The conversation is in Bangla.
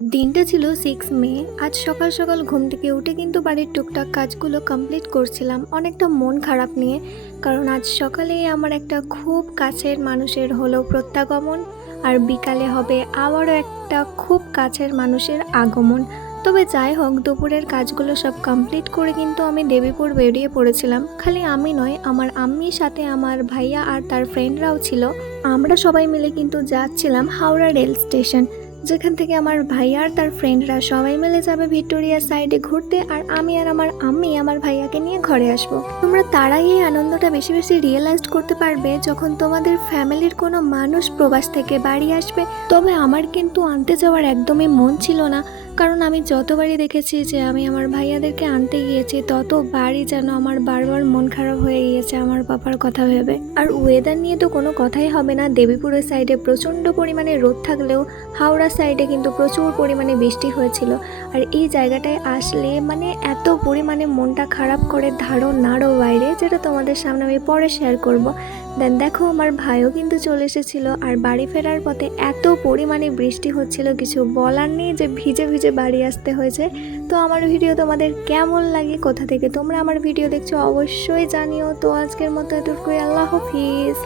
দিনটা ছিল 6 মে। আজ সকাল সকাল ঘুম থেকে উঠে কিন্তু বাড়ির টুকটাক কাজগুলো কমপ্লিট করছিলাম অনেকটা মন খারাপ নিয়ে। কারণ আজ সকালেই আমার একটা খুব কাছের মানুষের হলো প্রত্যাগমন, আর বিকালে হবে আবারও একটা খুব কাছের মানুষের আগমন। তবে যাই হোক, দুপুরের কাজগুলো সব কমপ্লিট করে কিন্তু আমি দেবীপুর বেরিয়ে পড়েছিলাম। খালি আমি নয়, আমার আম্মির সাথে আমার ভাইয়া আর তার ফ্রেন্ডরাও ছিল। আমরা সবাই মিলে কিন্তু যাচ্ছিলাম হাওড়া রেল স্টেশন, যেখান থেকে আমার ভাইয়া আর তার ফ্রেন্ডরা সবাই মিলে যাবে ভিক্টোরিয়ার সাইডে ঘুরতে, আর আমি আর আমার আম্মি আমার ভাইয়াকে নিয়ে ঘরে আসবো। তোমরা তারাই এই আনন্দটা বেশি বেশি রিয়েলাইজ করতে পারবে যখন তোমাদের ফ্যামিলির কোনো মানুষ প্রবাস থেকে বাড়ি আসবে। তবে আমার কিন্তু আনতে যাওয়ার একদমই মন ছিল না, কারণ আমি যতবারই দেখেছি যে আমি আমার ভাইয়াদেরকে আনতে গিয়েছি ততবারই যেন আমার বারবার মন খারাপ হয়ে গিয়েছে আমার পাপার কথা ভেবে। আর ওয়েদার নিয়ে তো কোনো কথাই হবে না, দেবীপুরের সাইডে প্রচণ্ড পরিমাণে রোদ থাকলেও হাওড়া সাইডে কিন্তু প্রচুর পরিমাণে বৃষ্টি হয়েছিল। আর এই জায়গাটায় আসলে মানে এত পরিমাণে মনটা খারাপ করে ধারণারও বাইরে, যেটা তোমাদের সামনে আমি পরে শেয়ার করব। দেন দেখো, আমার ভাইও কিন্তু চলে এসেছিলো, আর বাড়ি ফেরার পথে এত পরিমাণে বৃষ্টি হচ্ছিল কিছু বলার নেই, যে ভিজে ভিজে বাড়ি আসতে হয়েছে। তো আমার ভিডিও তোমাদের কেমন লাগে, কোথা থেকে তোমরা আমার ভিডিও দেখছো অবশ্যই জানিও। তো আজকের মতো এতটুকুই, আল্লাহ হাফিজ।